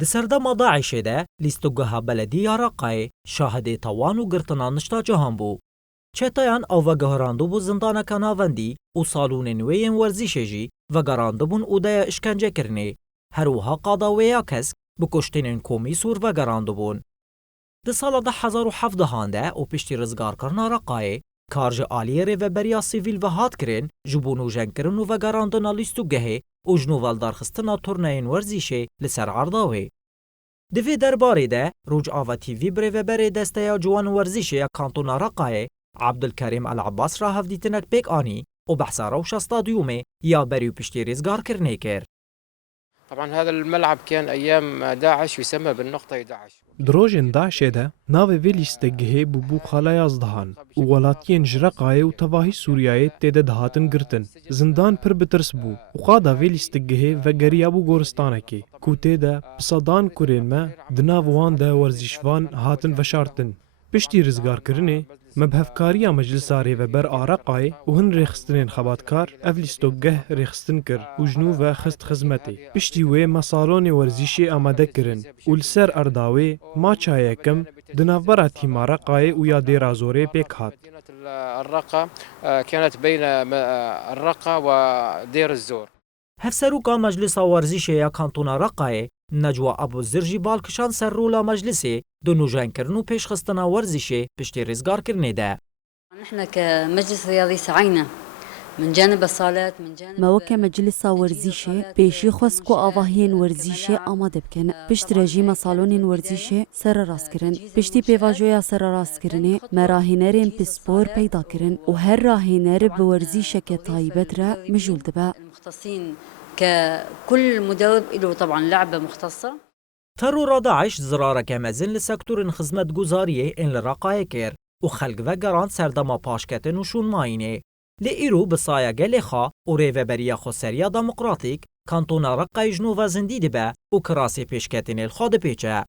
د سردما داعش ده لیستوگها بلدی رقای شاهد توان و گرتنا نشتا جهان بو. چتایان او وگهراندو بو زندان کناوندی و سالون نوین ورزیشه جی وگراندو بون او ده اشکنجه کرنه. هروها قاداویا کس بکشتنین کومی سور وگراندو بون. د سال ده 1017 ده او پشتی رزگار کرنا رقای کارج آلیه ریوبریا سیویل و هات کرن جبونو جنگ کرن و وگراندنا لیستوگهه و جنووال دارخستنا تورنین ورزیشه لسر عرضاوه. دوی درباره ده روج آوا تیوی بریوبر دسته یا جوان ورزیشه کانتونا رقای عبدالکریم العباس را هفدیتنک پیک آنی و بحثا روش استادیومه یا بریو پشتی رزگار کرنه کر. طبعا هذا الملعب كان أيام داعش يسمى بالنقطة 11. دروجن داعش ده ناوی ویلیستگه بو خالای ازدهان و ولاتین جرقای و تواهی سوریای تیده دهاتن گرتن زندان پر بترس بو و قادا ویلیستگه و گریا بو گورستانه که کوته ده بصدان کورین ما دناوان ده ورزشوان هاتن وشارتن پشتی رزگار کرنه مبهفکاریا مجلس ریوبر آرقای و هن ریخستنین خباتکار افلیستوگه ریخستن کر و جنو و خست خزمتی پشتی وی مسالون ورزیشی آماده کرن و لسر ارداوی ما چای کم دنافبرا تیما رقای و یا دیرازوری پیک هات. الرقة كانت بين الرقة ودير الزور. هفسروکا مجلس ورزیشه یا کانتونا رقای نجوا ابو زرجی بالکشان سر رولا مجلسه دونو جنگ کرنو پیش خستنا ورزیشه پشتی رزگار کرنه ده. نحن كمجلس رياضي سعينا من جانب الصالات من جانب ما وكا مجلس ورزيشة بيشي خسكو آواهين ورزيشة آماده بكن پشت رژیم صالون ورزیشه سر راست کرن پشتی پیواجویا سر راست کرنه مراهنرین پسپور پیدا کرن و هر راهنر بورزیشه که طایبت را مجول دبا المختصين ككل مدرب له طبعا لعبة مختصة. ترور داعش زراره کمزن لسکتور خدمت گزاریه این لرقای کر و خلق و گران سردما پاشکتن و شون ماینه. لئیرو بسایه گلیخا و ریوبریا خسریا دموکراتیک کانتونا رقای جنو و زندیده به و کراسی پیشکتن الخاد پیچه.